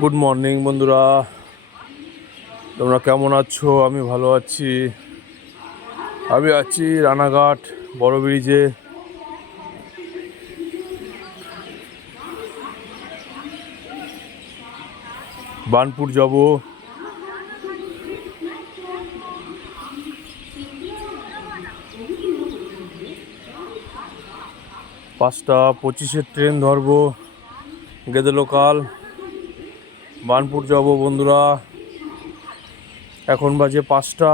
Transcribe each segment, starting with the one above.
Good morning বন্ধুরা, তোমরা কেমন আছো? আমি ভালো আছি। আমি আছি রানাঘাট বড় ব্রিজে। বার্নপুর যাব। 5:25 ট্রেন ধরবো, গেদে লোকাল। বার্নপুর যাব বন্ধুরা। এখন বাজে 5টা,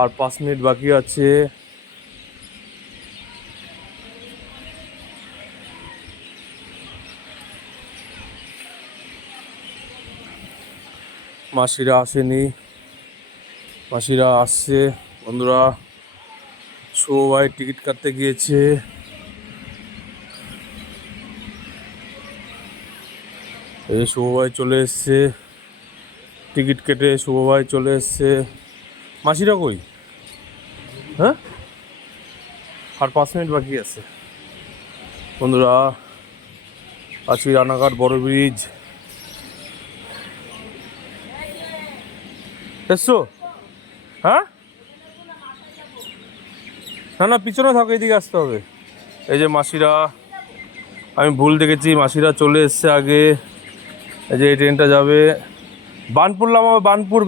আর 5 মিনিট বাকি আছে। মাসিরা আসেনি, মাসিরা আসছে বন্ধুরা। শুভ ভাই টিকিট কাটতে গিয়েছে। এই শুভ ভাই চলে এসছে, টিকিট কেটে শুভ ভাই চলে এসছে। মাসিরা কই? হ্যাঁ, আর 5 মিনিট বাকি আছে বন্ধুরা। আছি রানাঘাট বড় ব্রিজ। এসছো? হ্যাঁ, না না, পিছনে থাকো, এদিকে আসতে হবে। এই যে মাসিরা, আমি ভুল দেখেছি, মাসিরা চলে এসছে আগে। এই যে এই ট্রেনটা যাবে বার্নপুর, নামাবো বার্নপুর,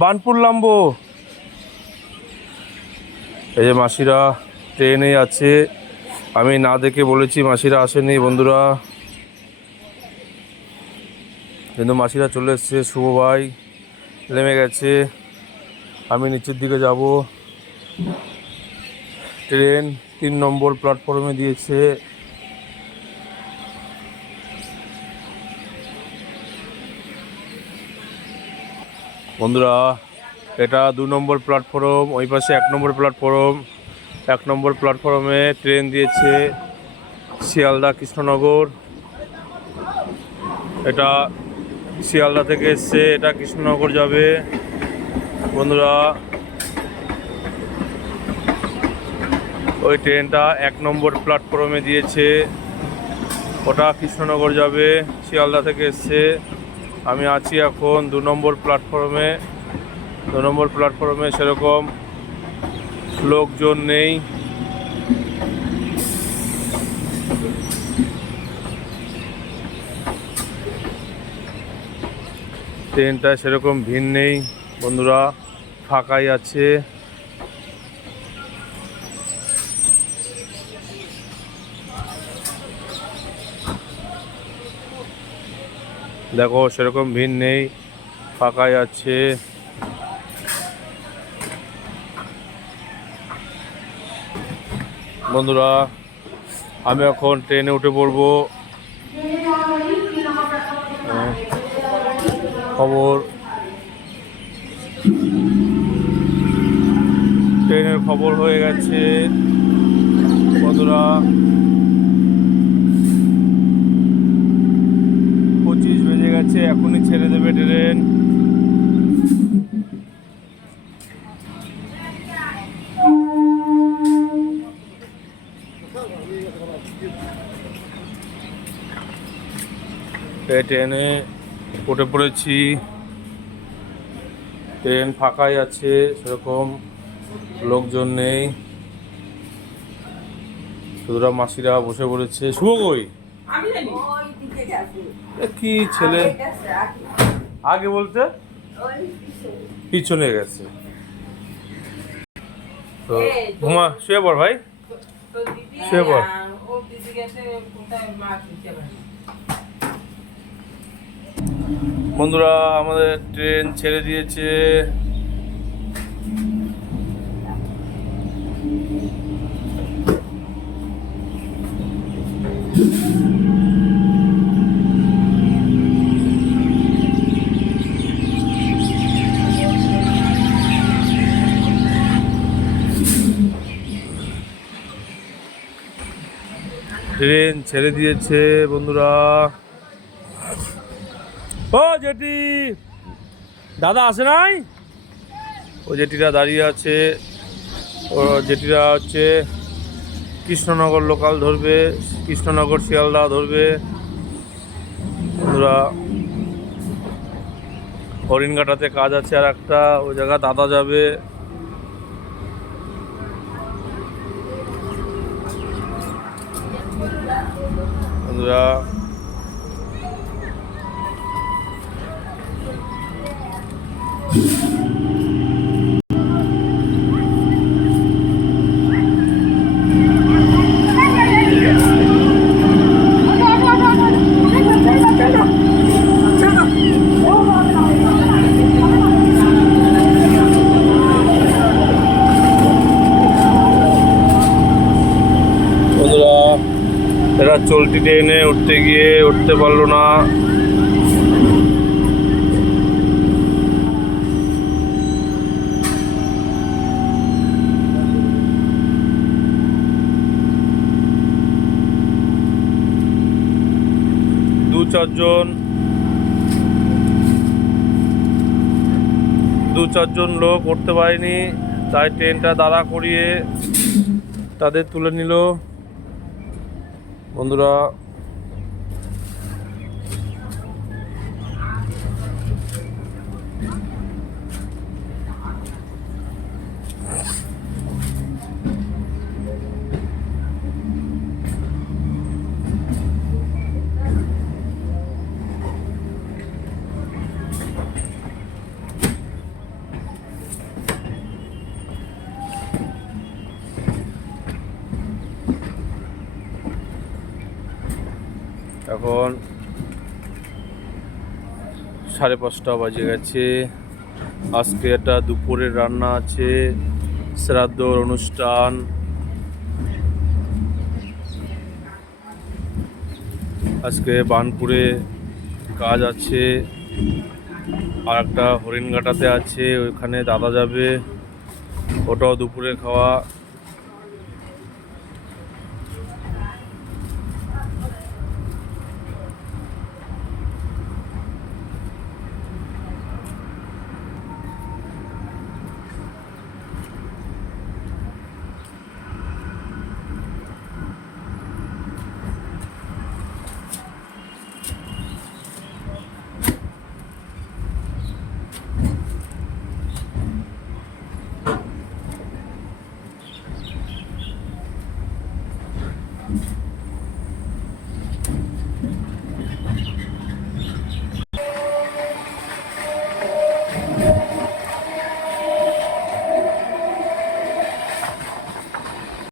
বার্নপুর নামবো। এই যে মাসিরা ট্রেনে আছে, আমি না দেখে বলেছি, মাসিরা আসেনি বন্ধুরা, কিন্তু মাসিরা চলে এসছে। শুভ ভাই নেমে গেছে, আমি নিচের দিকে যাব। ট্রেন 3 নম্বর প্ল্যাটফর্মে দিয়েছে। বন্ধুরা, এটা 2 নম্বর প্ল্যাটফর্ম, ওই পাশে 1 নম্বর প্ল্যাটফর্ম। 1 নম্বর প্ল্যাটফর্মে ট্রেন দিয়েছে শিয়ালদা কৃষ্ণনগর। এটা শিয়ালদা থেকে এসছে, এটা কৃষ্ণনগর যাবে বন্ধুরা। ওই ট্রেনটা 1 নম্বর প্ল্যাটফর্মে দিয়েছে, ওটা কৃষ্ণনগর যাবে, শিয়ালদা থেকে এসছে। আমি আছি এখন 2 নম্বর প্ল্যাটফর্মে। 2 নম্বর প্ল্যাটফর্মে সেরকম লোকজন নেই। ট্রেনটায় সেরকম ভিড় নেই বন্ধুরা, ফাঁকাই আছে। দেখো, সেরকম ভিড় নেই, ফাঁকাই আছে। বন্ধুরা, আমি এখন ট্রেনে উঠে পড়বো। খবর, ট্রেনের খবর হয়ে গেছে বন্ধুরা। 25 বেজে গেছে, এখনই ছেড়ে দেবে ট্রেন। ট্রেনে উঠে পড়েছি, ট্রেন ফাঁকাই আছে, সেরকম লোকজন নেই। শুধুরা মাসিরা বসে পড়েছে। শুভ কই? কি ছেলে আগে বলতে পিছনে গেছে। তো ঘুমা, শুয়ে পড় ভাই, শুয়ে পড়। বন্ধুরা, আমাদের ট্রেন ছেড়ে দিয়েছে। ট্রেন ছেড়ে দিয়েছে বন্ধুরা। ও জেঠি, দাদা আসে নাই? ও জেঠিরা দাঁড়িয়ে আছে। ও জেঠিরা হচ্ছে কৃষ্ণনগর লোকাল ধরবে, কৃষ্ণনগর শিয়ালদা ধরবে। বন্ধুরা হরিণঘাটাতে কাজ আছে আর একটা, ওই জায়গা দাদা যাবে। বন্ধুরা এরা চলতি ট্রেনে উঠতে গিয়ে উঠতে পারলো না। দু চারজন লোক উঠতে পারেনি, তাই ট্রেনটা দাঁড়া করিয়ে তাদের তুলে নিল। বন্ধুরা এখন 5:30 বাজে গেছে। আজকে একটা দুপুরের রান্না আছে, শ্রাদ্ধর অনুষ্ঠান। আজকে বার্নপুরে কাজ আছে, আর একটা হরিণঘাটাতে আছে, ওইখানে দাদা যাবে, ওটাও দুপুরে খাওয়া।